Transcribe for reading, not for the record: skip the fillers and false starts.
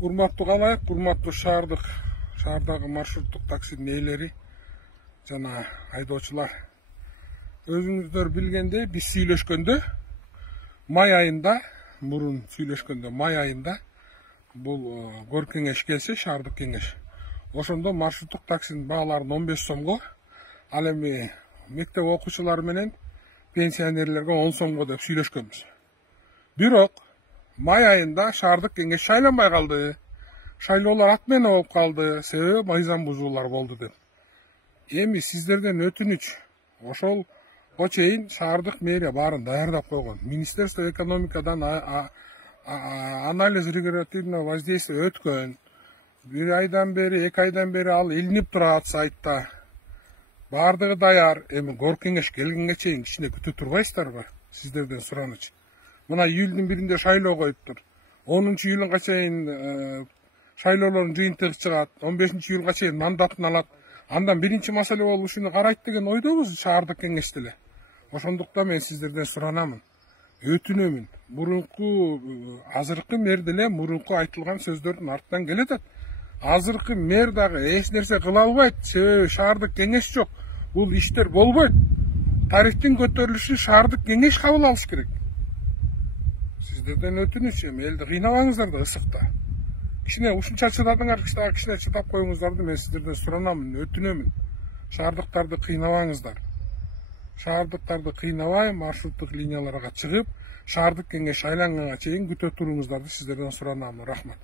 Урматтуу калайык, урматтуу шаардагы маршруттук таксинин ээлери жана айдоочулар. Өзүңүздөр билгендей, биз сүйлөшкөндө май айында, мурун сүйлөшкөндө май айында бул көр кеңеш келсе, шаардык кеңеш. Ошондо маршруттук таксинин бааларын 15 сомго, ал эми мектеп окуучулары менен пенсионерлерге 10 сомго деп сүйлөшкөнбүз. Бирок май айында шаардык кеңеш шайланбай калды. Шайлоолор атмена болуп калды, себеби мыйзам бузуулар болду деп. Эми сиздерден өтүнүч, ошолго чейин шаардык мэрия баарын даярдап койгон. Министерство экономикадан анализ регулятивного воздействия өткөн. 1 айдан бери, 2 айдан бери ал илинип турат сайтта. Баардыгы даяр. Эми кор кеңеш келгенге чейин кичине күтүп турбайсыздарбы? Сиздерден сураныч. Мына июлдун 1-inde шайлоо коюптур. 10-июлга чейин шайлоолордун жыйынтыгы чыгат. 15-июлга чейин мандатын алат. Андан биринчи маселе болуп ушуну карайт деген ойдобуз шаардык кеңеш деле. Ошондуктан мен сиздерден суранамын. Өтүнөмүн. Азыркы мэр деле мурунку айтылган сөздөрдүн артынан келатат. Азыркы мэр дагы эч нерсе кыла албайт. Себеби шаардык кеңеш жок. Бул иштер болбойт. Тарифтин көтөрүлүшү шаардык кеңеш кабыл алыш керек. Сиздерден өтүнүч, эми элди кыйнабаңыздар да ысыкта. Кичине ушунча чыдадыңар, кичине чыдап коюңуздарды мен сиздерден суранамын, өтүнөмүн. Шаардыктарды кыйнабаңыздар. Шаардыктарды кыйнабай, маршруттук линияларга чыгып, шаардык кеңеш шайланганга чейин күтө туруңуздарды сиздерден суранамын. Рахмат.